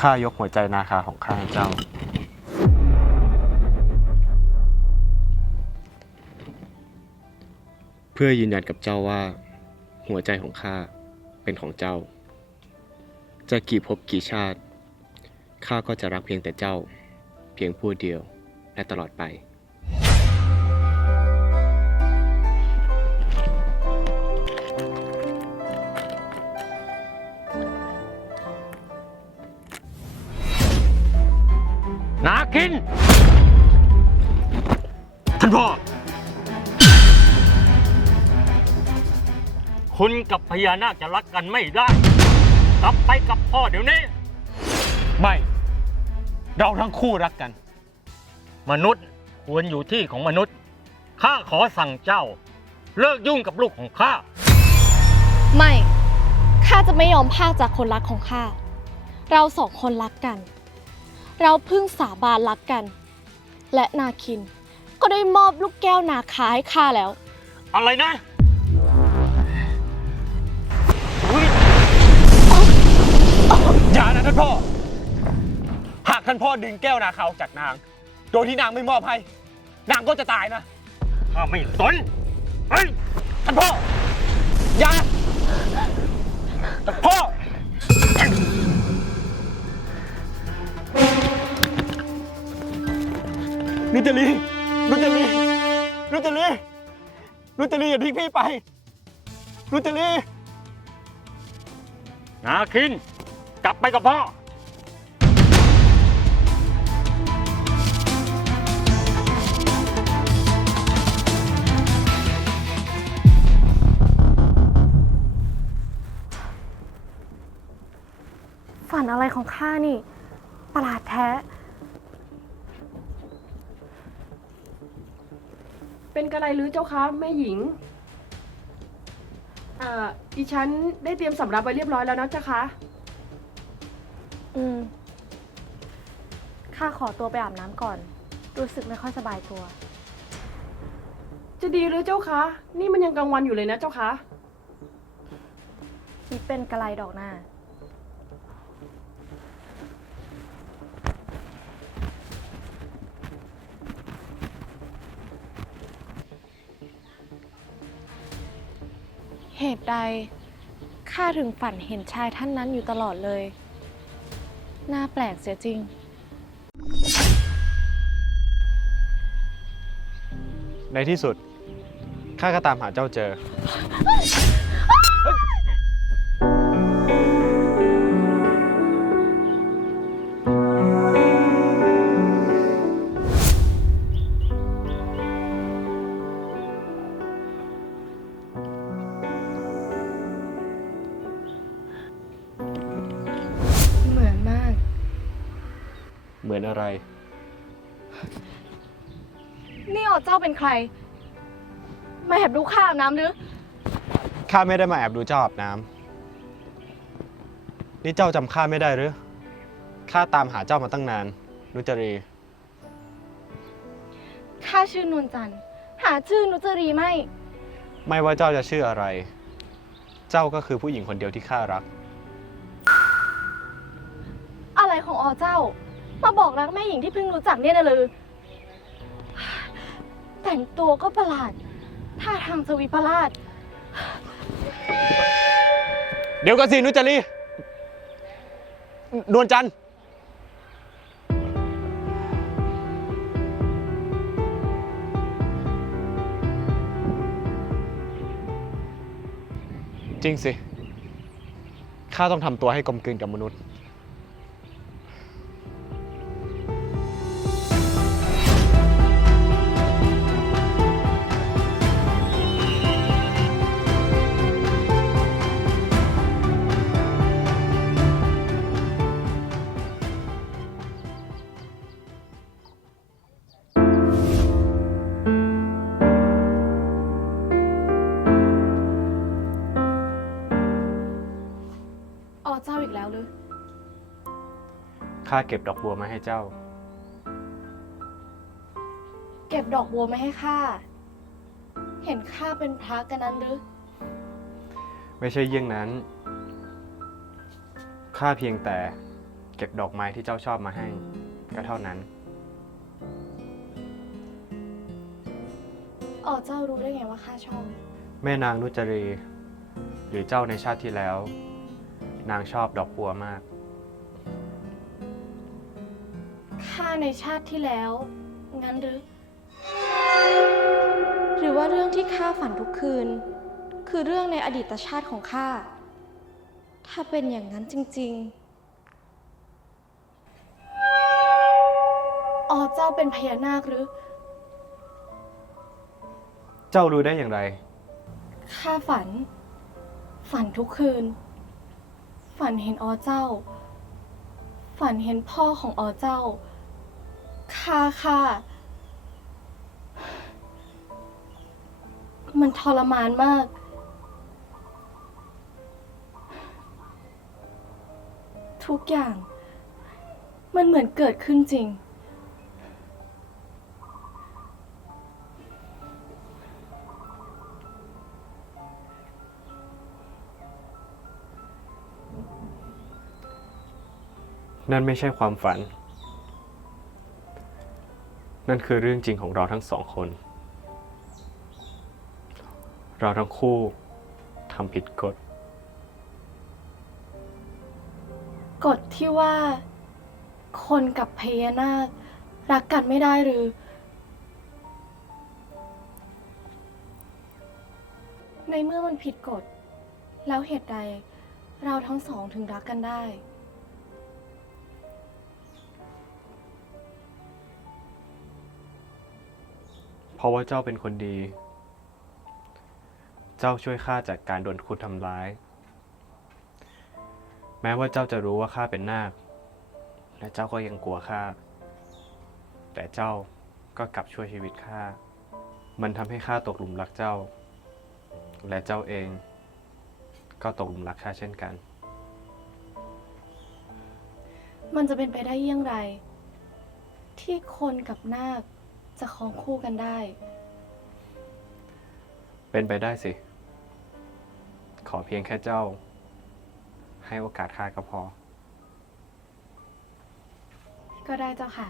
ข้ายกหัวใจนาคาของข้าให้เจ้า เพื่อยืนยันกับเจ้าว่า หัวใจของข้าเป็นของเจ้า จะกี่ภพกี่ชาติข้าก็จะรักเพียงแต่เจ้า เพียงผู้เดียวและตลอดไป คิน ท่านพ่อ คุณกับพญานาคจะรักกันไม่ได้ กลับไปกับพ่อเดี๋ยวนี้ ไม่ เราทั้งคู่รักกัน มนุษย์ควรอยู่ที่ของมนุษย์ ข้าขอสั่งเจ้า เลิกยุ่งกับลูกของข้า ไม่ ข้าจะไม่ยอมพรากจากคนรักของข้า เราสองคนรักกัน เราเพิ่งสาบานรักกัน และนาคิน ก็ได้มอบลูกแก้วนาคาให้ข้าแล้ว อะไรนะอย่านะท่านพ่อ หากท่านพ่อดึงแก้วนาคาออกจากนาง โดยที่นางไม่มอบให้ นางก็จะตายนะ ข้าไม่สนเฮ้ยท่านพ่ออย่า นุจรีนุจรีนุจรีนุจรีอย่าทิ้งพี่ไปนุจรีนาคิน กลับไปกับพ่อ ฝันอะไรของข้านี่ ประหลาดแท้ เป็นกระไรหรือเจ้าคะแม่หญิงอ่าดิฉันได้เตรียมสำรับไว้เรียบร้อยแล้วนะเจ้าคะ อืม ข้าขอตัวไปอาบน้ำก่อน รู้สึกไม่ค่อยสบายตัว จะดีหรือเจ้าคะ นี่มันยังกลางวันอยู่เลยนะเจ้าคะนี่เป็นกระไรดอกหน้า ตุใด ข้าถึงฝันเห็นชายท่านนั้นอยู่ตลอดเลย น่าแปลกเสียจริง ในที่สุด ข้าก็ตามหาเจ้าเจอ เหมือนอะไร นี่อ๋อเจ้าเป็นใคร มาแอบดูข้าอาบน้ำหรือ ข้าไม่ได้มาแอบดูเจ้าอาบน้ำนี่เจ้าจำข้าไม่ได้หรือ ข้าตามหาเจ้ามาตั้งนาน นุจรี ข้าชื่อนวลจันทร์ หาชื่อนุจรีไม่ ไม่ว่าเจ้าจะชื่ออะไร เจ้าก็คือผู้หญิงคนเดียวที่ข้ารัก อะไรของอ๋อเจ้า มาบอกรักแม่หญิงที่เพิ่งรู้จักเนี่ยนะลือแต่งตัวก็ประหลาดท่าทางสวีประหลาด เดี๋ยวก่อนสินุจรีนวลจันทร์จริงสิ ข้าต้องทำตัวให้กลมกลืนกับมนุษย์ อ๋อเจ้าอีกแล้วหรือ ข้าเก็บดอกบัวมาให้เจ้า เก็บดอกบัวมาให้ข้า เห็นข้าเป็นพระกันนั้นหรือ ไม่ใช่เยี่ยงนั้น ข้าเพียงแต่เก็บดอกไม้ที่เจ้าชอบมาให้ ก็เท่านั้นอ๋อเจ้ารู้ได้ไงว่าข้าชอบ แม่นางนุจรี หรือเจ้าในชาติที่แล้ว นางชอบดอกบัวมากข้าในชาติที่แล้ว งั้นหรือ หรือว่าเรื่องที่ข้าฝันทุกคืน คือเรื่องในอดีตชาติของข้า ถ้าเป็นอย่างนั้นจริง ๆ อ๋อเจ้าเป็นพญานาคหรือ เจ้ารู้ได้อย่างไร ข้าฝัน ฝันทุกคืน ฝันเห็นอ๋อเจ้า ฝันเห็นพ่อของอ๋อเจ้า ค่าค่ามันทรมานมาก ทุกอย่าง มันเหมือนเกิดขึ้นจริง นั่นไม่ใช่ความฝัน นั่นคือเรื่องจริงของเราทั้งสองคน เราทั้งคู่ทำผิดกฎ กฎที่ว่า คนกับพญานาครักกันไม่ได้หรือ ในเมื่อมันผิดกฎ แล้วเหตุใดเราทั้งสองถึงรักกันได้ เพราะว่าเจ้าเป็นคนดี เจ้าช่วยข้าจากการโดนคุดทำร้าย แม้ว่าเจ้าจะรู้ว่าข้าเป็นนาค และเจ้าก็ยังกลัวข้า แต่เจ้าก็กลับช่วยชีวิตข้า มันทำให้ข้าตกหลุมรักเจ้า และเจ้าเองก็ตกหลุมรักข้าเช่นกัน มันจะเป็นไปได้เยี่ยงไร ที่คนกับนาค จะครองคู่กันได้ เป็นไปได้สิ ขอเพียงแค่เจ้า ให้โอกาสข้าก็พอ ก็ได้เจ้าค่ะ